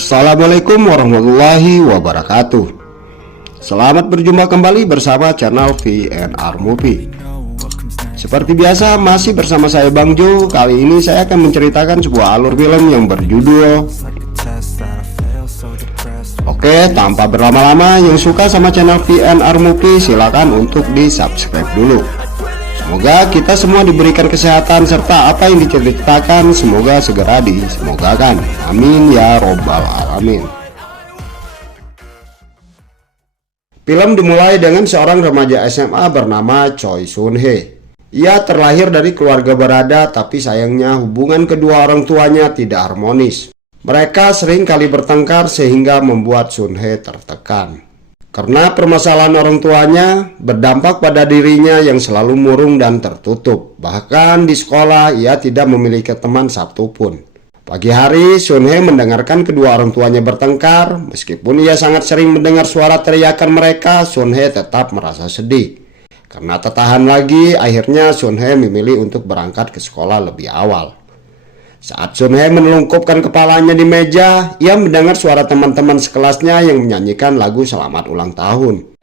Assalamualaikum warahmatullahi wabarakatuh. Selamat berjumpa kembali bersama channel VNR Movie. Seperti biasa masih bersama saya Bang Jo. Kali ini saya akan menceritakan sebuah alur film yang berjudul Oke, tanpa berlama-lama, yang suka sama channel VNR Movie silakan untuk di subscribe dulu. Semoga kita semua diberikan kesehatan serta apa yang diceritakan semoga segera disemogakan. Amin ya robbal alamin. Film dimulai dengan seorang remaja SMA bernama Choi Sun Hye. Ia terlahir dari keluarga berada, tapi sayangnya hubungan kedua orang tuanya tidak harmonis. Mereka sering kali bertengkar sehingga membuat Sun Hye tertekan. Karena permasalahan orang tuanya berdampak pada dirinya yang selalu murung dan tertutup. Bahkan di sekolah ia tidak memiliki teman satupun. Pagi hari Sun Hye mendengarkan kedua orang tuanya bertengkar. Meskipun ia sangat sering mendengar suara teriakan mereka, Sun Hye tetap merasa sedih. Karena tak tahan lagi, akhirnya Sun Hye memilih untuk berangkat ke sekolah lebih awal. Saat Sun Hye menelungkupkan kepalanya di meja, ia mendengar suara teman-teman sekelasnya yang menyanyikan lagu selamat ulang tahun.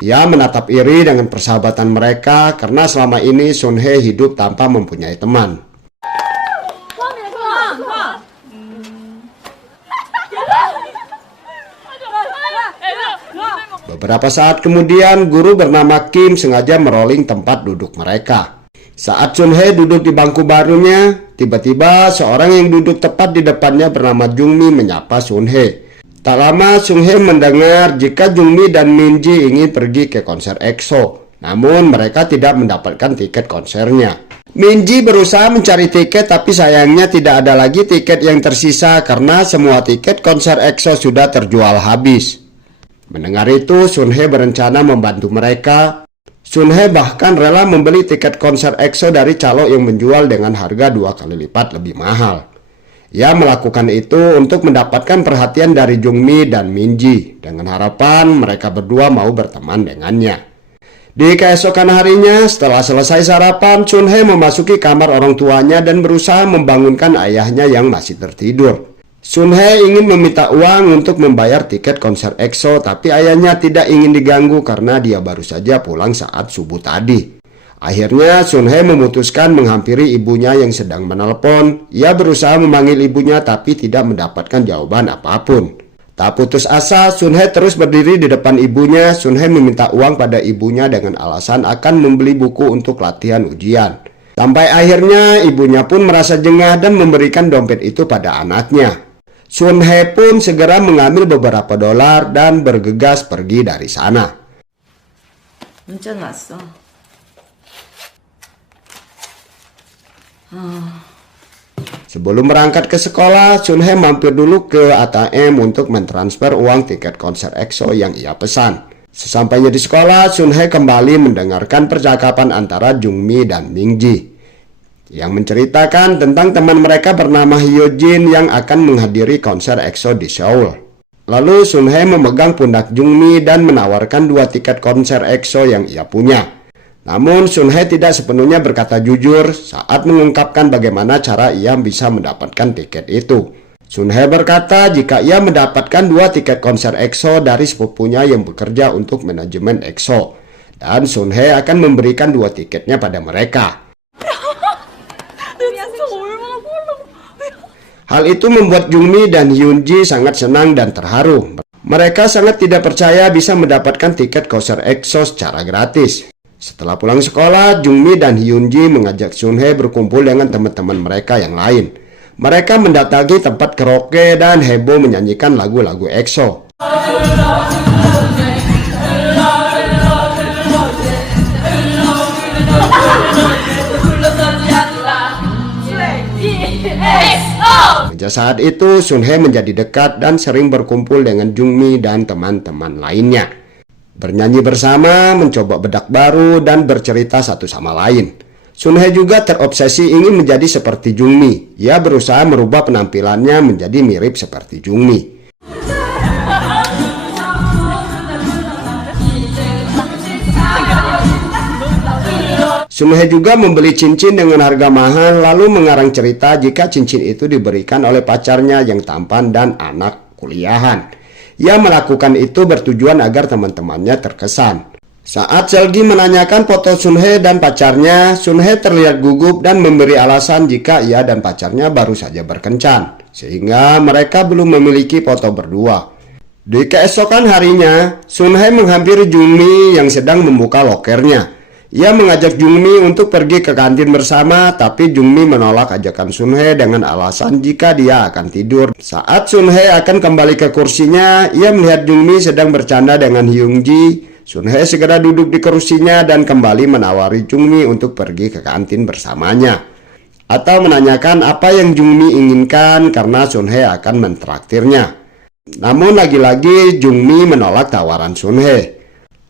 Ia menatap iri dengan persahabatan mereka karena selama ini Sun Hye hidup tanpa mempunyai teman. Beberapa saat kemudian, guru bernama Kim sengaja merolling tempat duduk mereka. Saat Sun Hye duduk di bangku barunya, tiba-tiba seorang yang duduk tepat di depannya bernama Jungmi menyapa Sun Hye. Tak lama Sun Hye mendengar jika Jungmi dan Minji ingin pergi ke konser EXO. Namun mereka tidak mendapatkan tiket konsernya. Minji berusaha mencari tiket, tapi sayangnya tidak ada lagi tiket yang tersisa karena semua tiket konser EXO sudah terjual habis. Mendengar itu, Sun Hye berencana membantu mereka. Sun Hye bahkan rela membeli tiket konser EXO dari calo yang menjual dengan harga 2 kali lipat lebih mahal. Ia melakukan itu untuk mendapatkan perhatian dari Jungmi dan Minji, dengan harapan mereka berdua mau berteman dengannya. Di keesokan harinya, setelah selesai sarapan, Sun Hye memasuki kamar orang tuanya dan berusaha membangunkan ayahnya yang masih tertidur. Sun Hye ingin meminta uang untuk membayar tiket konser EXO, tapi ayahnya tidak ingin diganggu karena dia baru saja pulang saat subuh tadi. Akhirnya Sun Hye memutuskan menghampiri ibunya yang sedang menelpon. Ia berusaha memanggil ibunya tapi tidak mendapatkan jawaban apapun. Tak putus asa, Sun Hye terus berdiri di depan ibunya. Sun Hye meminta uang pada ibunya dengan alasan akan membeli buku untuk latihan ujian. Sampai akhirnya ibunya pun merasa jengah dan memberikan dompet itu pada anaknya. Sun Hye pun segera mengambil beberapa dolar dan bergegas pergi dari sana. Sebelum berangkat ke sekolah, Sun Hye mampir dulu ke ATM untuk mentransfer uang tiket konser EXO yang ia pesan. Sesampainya di sekolah, Sun Hye kembali mendengarkan percakapan antara Jungmi dan Minji yang menceritakan tentang teman mereka bernama Hyojin yang akan menghadiri konser EXO di Seoul. Lalu Sun Hye memegang pundak Jungmi dan menawarkan 2 tiket konser EXO yang ia punya. Namun Sun Hye tidak sepenuhnya berkata jujur saat mengungkapkan bagaimana cara ia bisa mendapatkan tiket itu. Sun Hye berkata jika ia mendapatkan 2 tiket konser EXO dari sepupunya yang bekerja untuk manajemen EXO, dan Sun Hye akan memberikan 2 tiketnya pada mereka. Hal itu membuat Jungmi dan Hyunji sangat senang dan terharu. Mereka sangat tidak percaya bisa mendapatkan tiket konser EXO secara gratis. Setelah pulang sekolah, Jungmi dan Hyunji mengajak Sun Hye berkumpul dengan teman-teman mereka yang lain. Mereka mendatangi tempat karaoke dan heboh menyanyikan lagu-lagu EXO. Sejak saat itu, Sun Hye menjadi dekat dan sering berkumpul dengan Jungmi dan teman-teman lainnya. Bernyanyi bersama, mencoba bedak baru, dan bercerita satu sama lain. Sun Hye juga terobsesi ingin menjadi seperti Jungmi. Ia berusaha merubah penampilannya menjadi mirip seperti Jungmi. Sun Hye juga membeli cincin dengan harga mahal lalu mengarang cerita jika cincin itu diberikan oleh pacarnya yang tampan dan anak kuliahan. Ia melakukan itu bertujuan agar teman-temannya terkesan. Saat Seolgi menanyakan foto Sun Hye dan pacarnya, Sun Hye terlihat gugup dan memberi alasan jika ia dan pacarnya baru saja berkencan, sehingga mereka belum memiliki foto berdua. Di keesokan harinya, Sun Hye menghampiri Jungmi yang sedang membuka lokernya. Ia mengajak Jungmi untuk pergi ke kantin bersama, tapi Jungmi menolak ajakan Sun Hye dengan alasan jika dia akan tidur. Saat Sun Hye akan kembali ke kursinya, ia melihat Jungmi sedang bercanda dengan Hyungji. Sun Hye segera duduk di kursinya dan kembali menawari Jungmi untuk pergi ke kantin bersamanya, atau menanyakan apa yang Jungmi inginkan karena Sun Hye akan mentraktirnya. Namun lagi-lagi Jungmi menolak tawaran Sun Hye.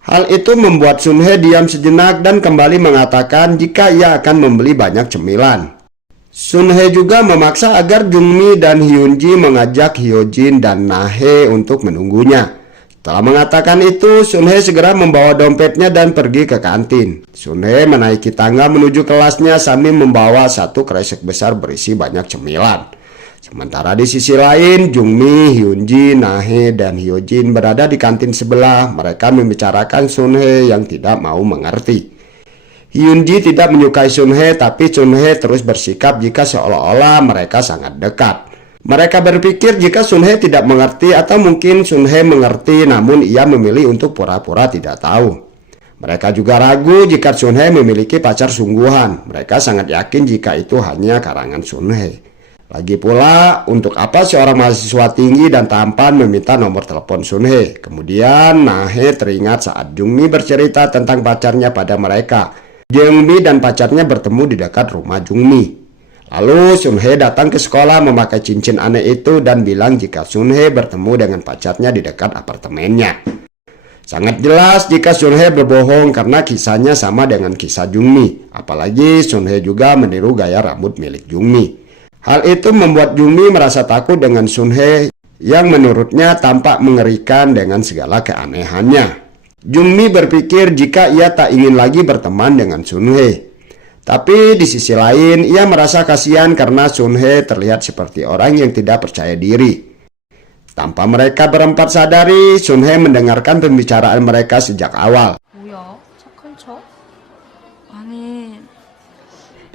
Hal itu membuat Sun Hye diam sejenak dan kembali mengatakan jika ia akan membeli banyak cemilan. Sun Hye juga memaksa agar Jungmi dan Hyunji mengajak Hyojin dan Nahe untuk menunggunya. Setelah mengatakan itu, Sun Hye segera membawa dompetnya dan pergi ke kantin. Sun Hye menaiki tangga menuju kelasnya sambil membawa satu kresek besar berisi banyak cemilan. Sementara di sisi lain, Jungmi, Hyunji, Nahe, dan Hyojin berada di kantin sebelah. Mereka membicarakan Sun Hye yang tidak mau mengerti. Hyunji tidak menyukai Sun Hye, tapi Sun Hye terus bersikap jika seolah-olah mereka sangat dekat. Mereka berpikir jika Sun Hye tidak mengerti atau mungkin Sun Hye mengerti namun ia memilih untuk pura-pura tidak tahu. Mereka juga ragu jika Sun Hye memiliki pacar sungguhan. Mereka sangat yakin jika itu hanya karangan Sun Hye. Lagi pula, untuk apa seorang mahasiswa tinggi dan tampan meminta nomor telepon Sun Hye? Kemudian Nahe teringat saat Jungmi bercerita tentang pacarnya pada mereka. Jungmi dan pacarnya bertemu di dekat rumah Jungmi. Lalu Sun Hye datang ke sekolah memakai cincin aneh itu dan bilang jika Sun Hye bertemu dengan pacarnya di dekat apartemennya. Sangat jelas jika Sun Hye berbohong karena kisahnya sama dengan kisah Jungmi. Apalagi Sun Hye juga meniru gaya rambut milik Jungmi. Hal itu membuat Jungmi merasa takut dengan Sun Hye yang menurutnya tampak mengerikan dengan segala keanehannya. Jungmi berpikir jika ia tak ingin lagi berteman dengan Sun Hye. Tapi di sisi lain ia merasa kasihan karena Sun Hye terlihat seperti orang yang tidak percaya diri. Tanpa mereka berempat sadari, Sun Hye mendengarkan pembicaraan mereka sejak awal.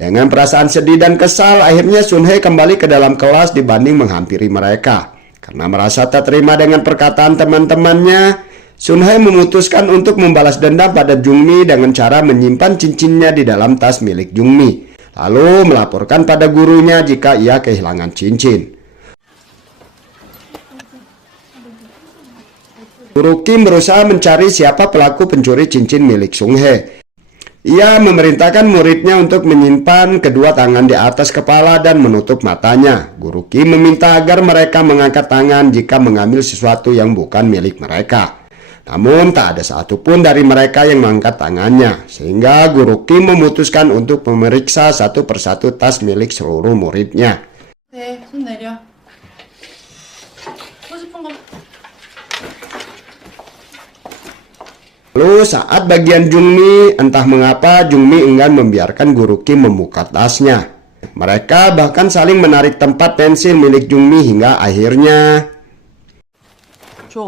Dengan perasaan sedih dan kesal, akhirnya Sun Hye kembali ke dalam kelas dibanding menghampiri mereka. Karena merasa tak terima dengan perkataan teman-temannya, Sun Hye memutuskan untuk membalas dendam pada Jungmi dengan cara menyimpan cincinnya di dalam tas milik Jungmi, lalu melaporkan pada gurunya jika ia kehilangan cincin. Guru Kim berusaha mencari siapa pelaku pencuri cincin milik Sun Hye. Ia memerintahkan muridnya untuk menyimpan kedua tangan di atas kepala dan menutup matanya. Guru Kim meminta agar mereka mengangkat tangan jika mengambil sesuatu yang bukan milik mereka. Namun tak ada satupun dari mereka yang mengangkat tangannya, sehingga Guru Kim memutuskan untuk memeriksa satu persatu tas milik seluruh muridnya. 손 내려. 하고 싶은 거. Lalu saat bagian Jungmi, entah mengapa Jungmi enggan membiarkan Guru Kim membuka tasnya. Mereka bahkan saling menarik tempat pensil milik Jungmi hingga akhirnya... 줘.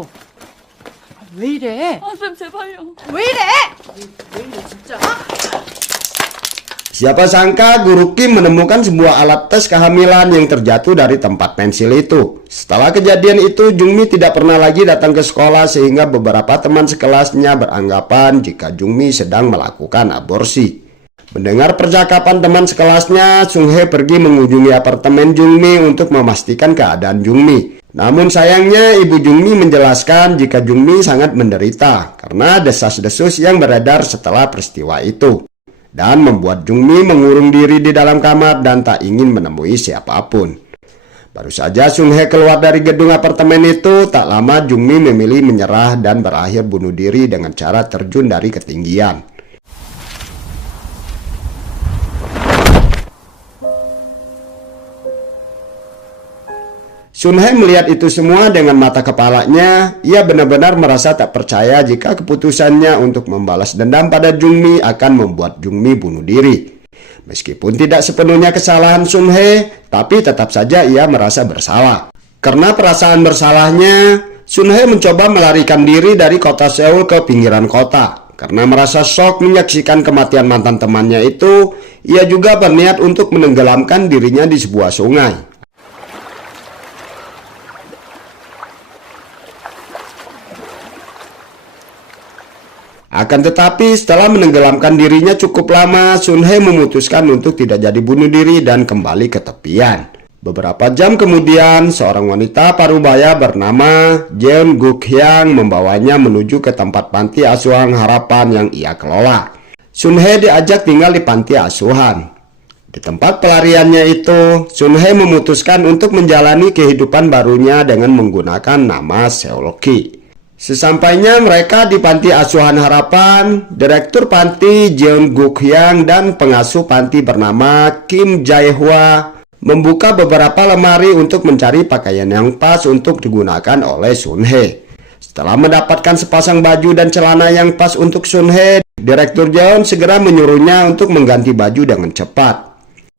왜 이래? 쌤 제발요. 왜 이래? 왜 이래 진짜? Siapa sangka Guru Kim menemukan sebuah alat tes kehamilan yang terjatuh dari tempat pensil itu. Setelah kejadian itu, Jungmi tidak pernah lagi datang ke sekolah sehingga beberapa teman sekelasnya beranggapan jika Jungmi sedang melakukan aborsi. Mendengar percakapan teman sekelasnya, Sun Hye pergi mengunjungi apartemen Jungmi untuk memastikan keadaan Jungmi. Namun sayangnya ibu Jungmi menjelaskan jika Jungmi sangat menderita karena desas-desus yang beredar setelah peristiwa itu. Dan membuat Jungmi mengurung diri di dalam kamar dan tak ingin menemui siapapun. Baru saja Sun Hye keluar dari gedung apartemen itu, tak lama Jungmi memilih menyerah dan berakhir bunuh diri dengan cara terjun dari ketinggian. Sun Hye melihat itu semua dengan mata kepalanya. Ia benar-benar merasa tak percaya jika keputusannya untuk membalas dendam pada Jung Mi akan membuat Jung Mi bunuh diri. Meskipun tidak sepenuhnya kesalahan Sun Hye, tapi tetap saja ia merasa bersalah. Karena perasaan bersalahnya, Sun Hye mencoba melarikan diri dari kota Seoul ke pinggiran kota. Karena merasa shock menyaksikan kematian mantan temannya itu, ia juga berniat untuk menenggelamkan dirinya di sebuah sungai. Akan tetapi setelah menenggelamkan dirinya cukup lama, Sun Hye memutuskan untuk tidak jadi bunuh diri dan kembali ke tepian. Beberapa jam kemudian, seorang wanita parubaya bernama Jeon Guk Hyang membawanya menuju ke tempat panti asuhan harapan yang ia kelola. Sun Hye diajak tinggal di panti asuhan. Di tempat pelariannya itu, Sun Hye memutuskan untuk menjalani kehidupan barunya dengan menggunakan nama Seolki. Sesampainya mereka di panti asuhan harapan, direktur panti Jeon Guk Hyang dan pengasuh panti bernama Kim Jae-hwa membuka beberapa lemari untuk mencari pakaian yang pas untuk digunakan oleh Sun Hye. Setelah mendapatkan sepasang baju dan celana yang pas untuk Sun Hye, Direktur Jeon segera menyuruhnya untuk mengganti baju dengan cepat.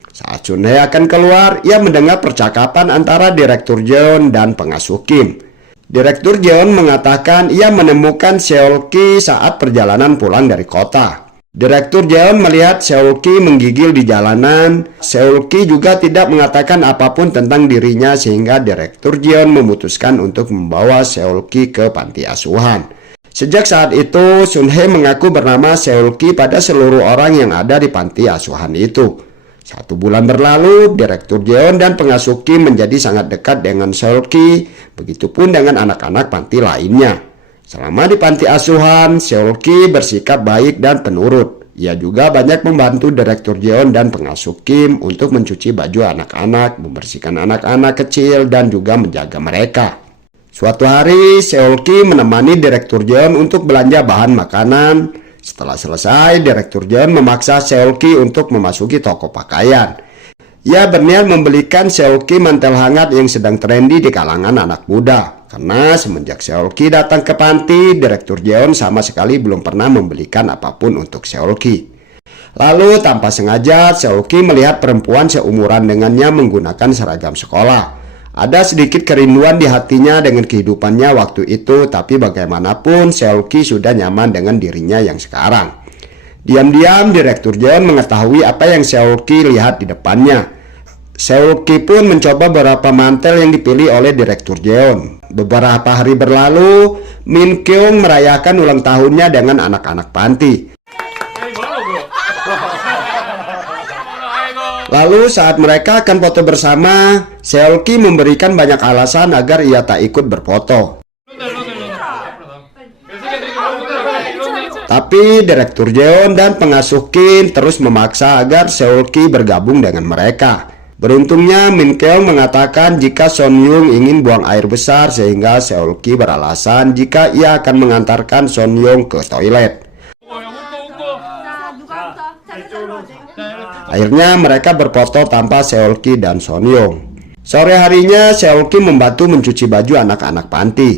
Saat Sun Hye akan keluar, ia mendengar percakapan antara Direktur Jeon dan pengasuh Kim. Direktur Jeon mengatakan ia menemukan Seolki saat perjalanan pulang dari kota. Direktur Jeon melihat Seolki menggigil di jalanan. Seolki juga tidak mengatakan apapun tentang dirinya sehingga Direktur Jeon memutuskan untuk membawa Seolki ke panti asuhan. Sejak saat itu, Sun Hye mengaku bernama Seolki pada seluruh orang yang ada di panti asuhan itu. 1 bulan berlalu, Direktur Jeon dan pengasuh Kim menjadi sangat dekat dengan Seolki, begitupun dengan anak-anak panti lainnya. Selama di panti asuhan, Seolki bersikap baik dan penurut. Ia juga banyak membantu Direktur Jeon dan pengasuh Kim untuk mencuci baju anak-anak, membersihkan anak-anak kecil, dan juga menjaga mereka. Suatu hari, Seolki menemani Direktur Jeon untuk belanja bahan makanan. Setelah selesai, Direktur Jeon memaksa Seolki untuk memasuki toko pakaian. Ia berniat membelikan Seolki mantel hangat yang sedang trendy di kalangan anak muda. Karena semenjak Seolki datang ke panti, Direktur Jeon sama sekali belum pernah membelikan apapun untuk Seolki. Lalu tanpa sengaja, Seolki melihat perempuan seumuran dengannya menggunakan seragam sekolah. Ada sedikit kerinduan di hatinya dengan kehidupannya waktu itu, tapi bagaimanapun Seolki sudah nyaman dengan dirinya yang sekarang. Diam-diam Direktur Jeon mengetahui apa yang Seolki lihat di depannya. Seolki pun mencoba beberapa mantel yang dipilih oleh Direktur Jeon. Beberapa hari berlalu, Min Kyung merayakan ulang tahunnya dengan anak-anak panti. Lalu saat mereka akan foto bersama, Seolki memberikan banyak alasan agar ia tak ikut berfoto. Tapi Direktur Jeon dan pengasuh Kim terus memaksa agar Seolki bergabung dengan mereka. Beruntungnya Min Kyung mengatakan jika Son Young ingin buang air besar sehingga Seolki beralasan jika ia akan mengantarkan Son Young ke toilet. Akhirnya mereka berfoto tanpa Seolki dan Son Young. Sore harinya Seolki membantu mencuci baju anak-anak panti.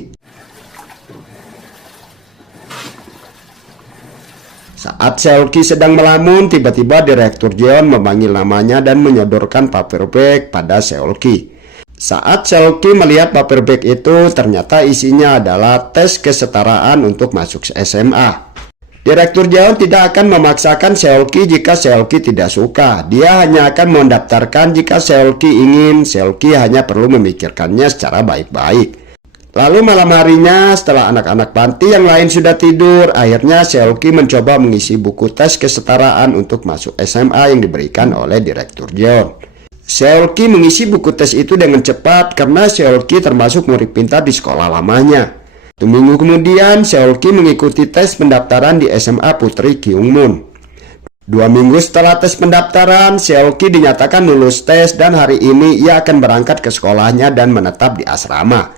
Saat Seolki sedang melamun, tiba-tiba Direktur Jeon memanggil namanya dan menyodorkan paper bag pada Seolki. Saat Seolki melihat paper bag itu, ternyata isinya adalah tes kesetaraan untuk masuk SMA. Direktur Jeon tidak akan memaksakan Seolki jika Seolki tidak suka. Dia hanya akan mendaftarkan jika Seolki ingin. Seolki hanya perlu memikirkannya secara baik-baik. Lalu malam harinya, setelah anak-anak panti yang lain sudah tidur, akhirnya Seolki mencoba mengisi buku tes kesetaraan untuk masuk SMA yang diberikan oleh Direktur Jeon. Seolki mengisi buku tes itu dengan cepat karena Seolki termasuk murid pintar di sekolah lamanya. 1 minggu kemudian, Seolki mengikuti tes pendaftaran di SMA Putri Kyungmun. 2 minggu setelah tes pendaftaran, Seolki dinyatakan lulus tes dan hari ini ia akan berangkat ke sekolahnya dan menetap di asrama.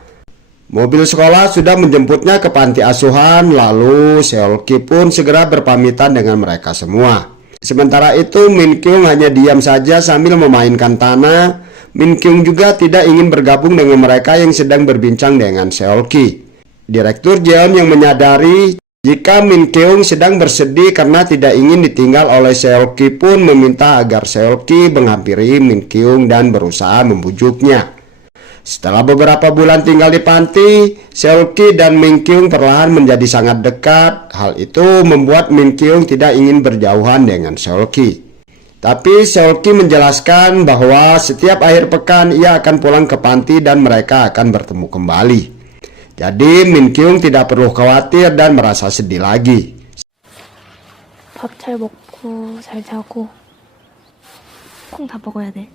Mobil sekolah sudah menjemputnya ke panti asuhan, lalu Seolki pun segera berpamitan dengan mereka semua. Sementara itu, Min Kyung hanya diam saja sambil memainkan tanah. Min Kyung juga tidak ingin bergabung dengan mereka yang sedang berbincang dengan Seolki. Direktur Jeon yang menyadari jika Min Kyung sedang bersedih karena tidak ingin ditinggal oleh Seolki pun meminta agar Seolki menghampiri Min Kyung dan berusaha membujuknya. Setelah beberapa bulan tinggal di panti, Seolki dan Min Kyung perlahan menjadi sangat dekat. Hal itu membuat Min Kyung tidak ingin berjauhan dengan Seolki. Tapi Seolki menjelaskan bahwa setiap akhir pekan ia akan pulang ke panti dan mereka akan bertemu kembali. Jadi Min Kyung tidak perlu khawatir dan merasa sedih lagi. 밥 잘 먹고 잘 자고 콩 다 먹어야 돼.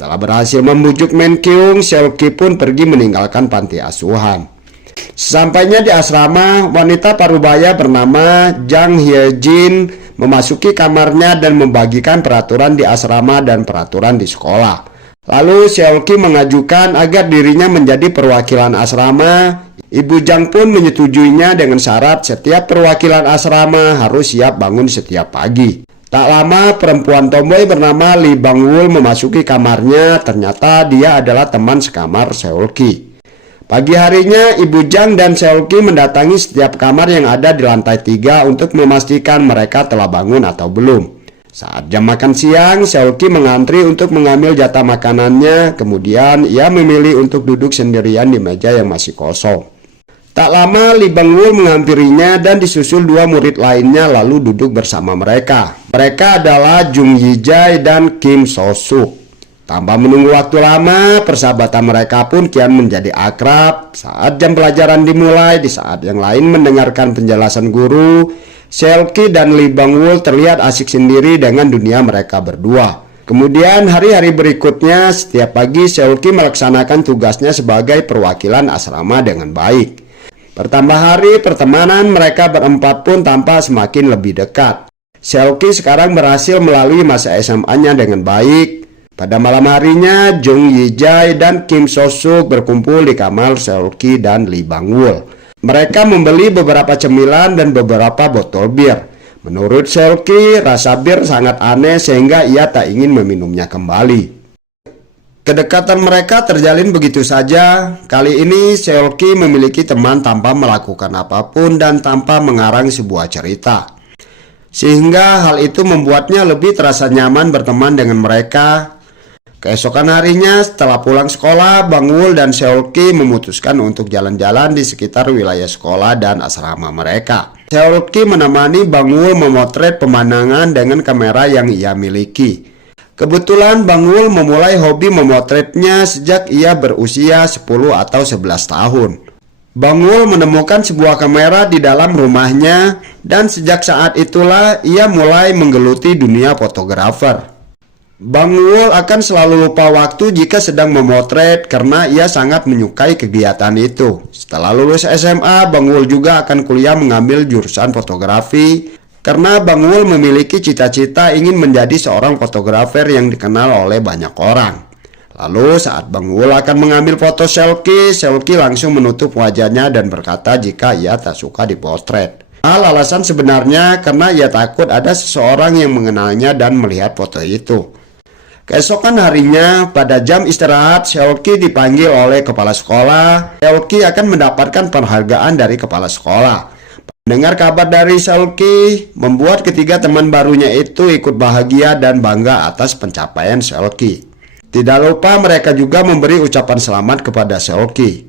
Setelah berhasil membujuk Min Kyung, Seolki pun pergi meninggalkan panti asuhan. Sesampainya di asrama, wanita parubaya bernama Jang Hye-jin memasuki kamarnya dan membagikan peraturan di asrama dan peraturan di sekolah. Lalu Seolki mengajukan agar dirinya menjadi perwakilan asrama. Ibu Jang pun menyetujuinya dengan syarat setiap perwakilan asrama harus siap bangun setiap pagi. Tak lama perempuan tomboy bernama Lee Bang-wul memasuki kamarnya. Ternyata dia adalah teman sekamar Seolki. Pagi harinya Ibu Jang dan Seolki mendatangi setiap kamar yang ada di lantai 3 untuk memastikan mereka telah bangun atau belum. Saat jam makan siang, Seolki mengantri untuk mengambil jatah makanannya. Kemudian ia memilih untuk duduk sendirian di meja yang masih kosong. Tak lama Lee Bang-wul menghampirinya dan disusul 2 murid lainnya lalu duduk bersama mereka. Mereka adalah Jung Yi-jae dan Kim So-suk. Tanpa menunggu waktu lama, persahabatan mereka pun kian menjadi akrab. Saat jam pelajaran dimulai, di saat yang lain mendengarkan penjelasan guru, Seolki dan Lee Bang-wul terlihat asik sendiri dengan dunia mereka berdua. Kemudian hari-hari berikutnya, setiap pagi Seolki melaksanakan tugasnya sebagai perwakilan asrama dengan baik. Bertambah hari, pertemanan mereka berempat pun tampak semakin lebih dekat. Seolki sekarang berhasil melalui masa SMA-nya dengan baik. Pada malam harinya, Jung Yi-jae dan Kim So-suk berkumpul di kamar Seolki dan Lee Bang-wul. Mereka membeli beberapa cemilan dan beberapa botol bir. Menurut Seolki, rasa bir sangat aneh sehingga ia tak ingin meminumnya kembali. Kedekatan mereka terjalin begitu saja. Kali ini Seolki memiliki teman tanpa melakukan apapun dan tanpa mengarang sebuah cerita. Sehingga hal itu membuatnya lebih terasa nyaman berteman dengan mereka. Keesokan harinya setelah pulang sekolah, Bang-wul dan Seolki memutuskan untuk jalan-jalan di sekitar wilayah sekolah dan asrama mereka. Seolki menemani Bang-wul memotret pemandangan dengan kamera yang ia miliki. Kebetulan Bang-wul memulai hobi memotretnya sejak ia berusia 10 atau 11 tahun. Bang-wul menemukan sebuah kamera di dalam rumahnya dan sejak saat itulah ia mulai menggeluti dunia fotografer. Bang-wul akan selalu lupa waktu jika sedang memotret karena ia sangat menyukai kegiatan itu. Setelah lulus SMA, Bang-wul juga akan kuliah mengambil jurusan fotografi. Karena Bang-wul memiliki cita-cita ingin menjadi seorang fotografer yang dikenal oleh banyak orang. Lalu saat Bang-wul akan mengambil foto Seolki, Seolki langsung menutup wajahnya dan berkata jika ia tak suka dipotret. Alasan sebenarnya karena ia takut ada seseorang yang mengenalnya dan melihat foto itu. Keesokan harinya, pada jam istirahat, Seolki dipanggil oleh kepala sekolah. Seolki akan mendapatkan penghargaan dari kepala sekolah. Mendengar kabar dari Seolki membuat ketiga teman barunya itu ikut bahagia dan bangga atas pencapaian Seolki. Tidak lupa mereka juga memberi ucapan selamat kepada Seolki.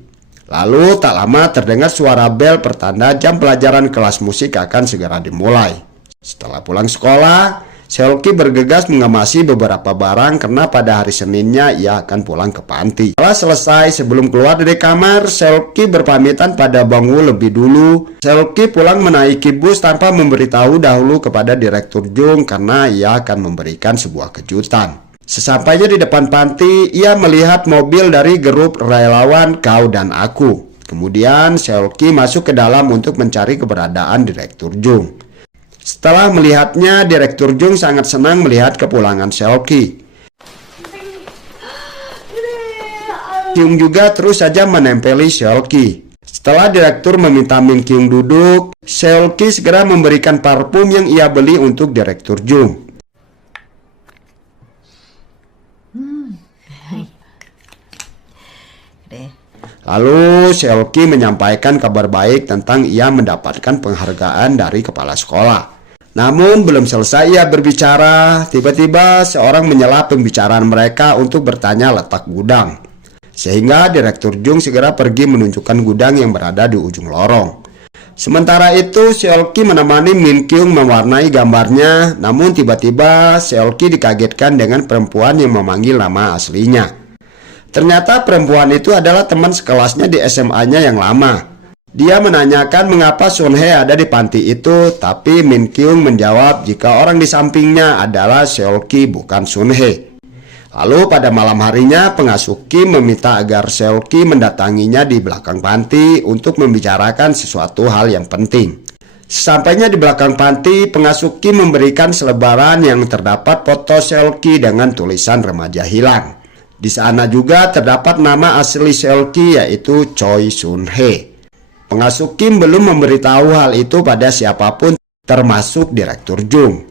Lalu tak lama terdengar suara bel pertanda jam pelajaran kelas musik akan segera dimulai. Setelah pulang sekolah, Seolki bergegas mengemasi beberapa barang karena pada hari Seninnya ia akan pulang ke panti. Setelah selesai, sebelum keluar dari kamar, Seolki berpamitan pada Bang-wul lebih dulu. Seolki pulang menaiki bus tanpa memberitahu dahulu kepada Direktur Jung karena ia akan memberikan sebuah kejutan. Sesampainya di depan panti, ia melihat mobil dari grup relawan Kau dan Aku. Kemudian Seolki masuk ke dalam untuk mencari keberadaan Direktur Jung. Setelah melihatnya, Direktur Jung sangat senang melihat kepulangan Seolki. Kyung juga terus saja menempeli Seolki. Setelah direktur meminta Min Kyung duduk, Seolki segera memberikan parfum yang ia beli untuk Direktur Jung. Lalu Seolki menyampaikan kabar baik tentang ia mendapatkan penghargaan dari kepala sekolah. Namun belum selesai ia berbicara, tiba-tiba seorang menyela pembicaraan mereka untuk bertanya letak gudang. Sehingga Direktur Jung segera pergi menunjukkan gudang yang berada di ujung lorong. Sementara itu Seolki menemani Min Kyung mewarnai gambarnya, namun tiba-tiba Seolki dikagetkan dengan perempuan yang memanggil nama aslinya. Ternyata perempuan itu adalah teman sekelasnya di SMA-nya yang lama. Dia menanyakan mengapa Sun Hye ada di panti itu, tapi Min Kyung menjawab jika orang di sampingnya adalah Seolki bukan Sun Hye. Lalu pada malam harinya pengasuh Kim meminta agar Seolki mendatanginya di belakang panti untuk membicarakan sesuatu hal yang penting. Sesampainya di belakang panti, pengasuh Kim memberikan selebaran yang terdapat foto Seolki dengan tulisan remaja hilang. Di sana juga terdapat nama asli Seolki yaitu Choi Sun Hye. Pengasuh Kim belum memberitahu hal itu pada siapapun termasuk Direktur Jung.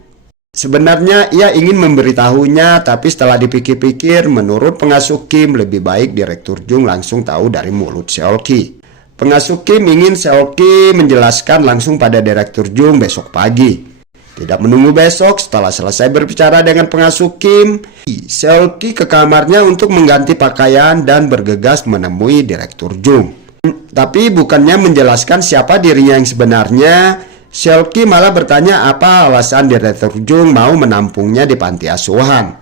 Sebenarnya ia ingin memberitahunya, tapi setelah dipikir-pikir menurut pengasuh Kim lebih baik Direktur Jung langsung tahu dari mulut Seolki. Pengasuh Kim ingin Seolki menjelaskan langsung pada Direktur Jung besok pagi. Tidak menunggu besok, setelah selesai berbicara dengan pengasuh Kim, Seolki ke kamarnya untuk mengganti pakaian dan bergegas menemui Direktur Jung. Tapi bukannya menjelaskan siapa dirinya yang sebenarnya, Seolki malah bertanya apa alasan Direktur Jung mau menampungnya di panti asuhan.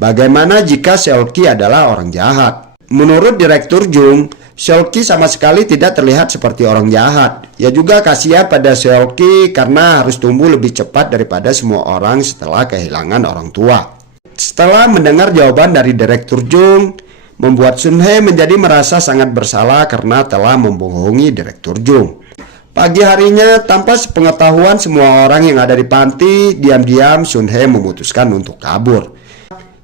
Bagaimana jika Seolki adalah orang jahat? Menurut Direktur Jung, Seolki sama sekali tidak terlihat seperti orang jahat. Ia juga kasihan pada Seolki karena harus tumbuh lebih cepat daripada semua orang setelah kehilangan orang tua. Setelah mendengar jawaban dari Direktur Jung, membuat Sun Hye menjadi merasa sangat bersalah karena telah membohongi Direktur Jung. Pagi harinya, tanpa sepengetahuan semua orang yang ada di panti, diam-diam Sun Hye memutuskan untuk kabur.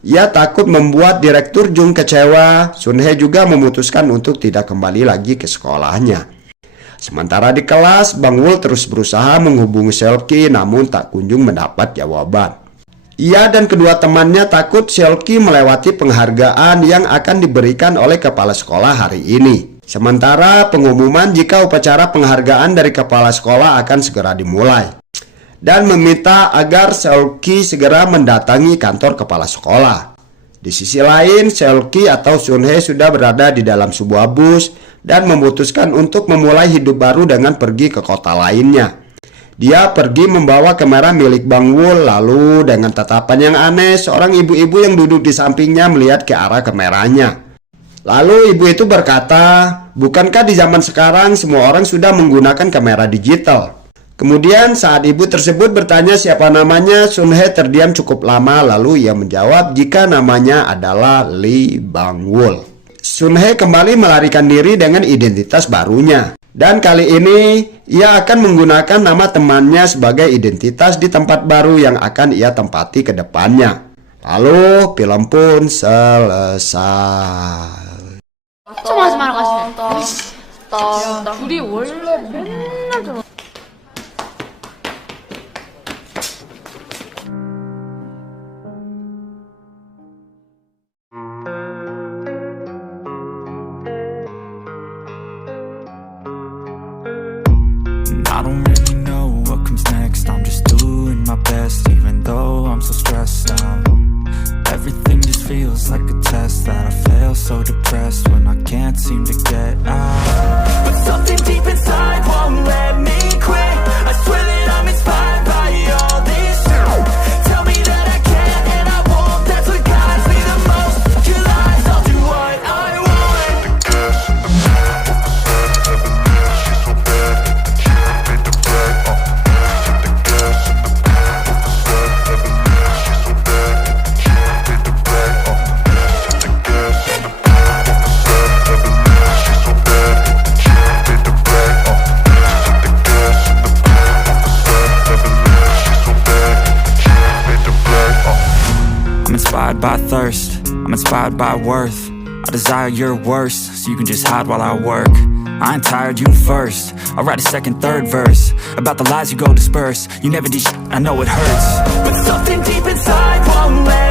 Ia takut membuat Direktur Jung kecewa. Sun Hye juga memutuskan untuk tidak kembali lagi ke sekolahnya. Sementara di kelas, Bang Wul terus berusaha menghubungi Seolki namun tak kunjung mendapat jawaban. Ia dan kedua temannya takut Seolki melewati penghargaan yang akan diberikan oleh kepala sekolah hari ini. Sementara pengumuman jika upacara penghargaan dari kepala sekolah akan segera dimulai. Dan meminta agar Seolki segera mendatangi kantor kepala sekolah. Di sisi lain, Seolki atau Sun Hye sudah berada di dalam sebuah bus dan memutuskan untuk memulai hidup baru dengan pergi ke kota lainnya. Dia pergi membawa kamera milik Bang Wul, lalu dengan tatapan yang aneh, seorang ibu-ibu yang duduk di sampingnya melihat ke arah kameranya. Lalu ibu itu berkata, "Bukankah di zaman sekarang semua orang sudah menggunakan kamera digital?" Kemudian saat ibu tersebut bertanya siapa namanya, Sun Hye terdiam cukup lama lalu ia menjawab jika namanya adalah Lee Bang Wul. Sun Hye kembali melarikan diri dengan identitas barunya. Dan kali ini ia akan menggunakan nama temannya sebagai identitas di tempat baru yang akan ia tempati ke depannya. Lalu film pun selesai. 걱정하지 말라고 하시네. 둘이 원래 맨날 저러. I don't really know what comes next. I'm just doing my best, even though I'm so stressed out. Everything just feels like a test that I fail, so depressed when I can't seem to get out. But something deep inside won't let me quit. I swear that I'm inspired by all this shit. Tell me that I can and I won't. That's what guides me the most. Your lies, I'll do what I want. The gas in the back, she's so bad. By thirst, I'm inspired by worth. I desire your worst, so you can just hide while I work. I ain't tired, you first. I'll write a second, third verse about the lies you go disperse. You never did shit, I know it hurts, but something deep inside won't let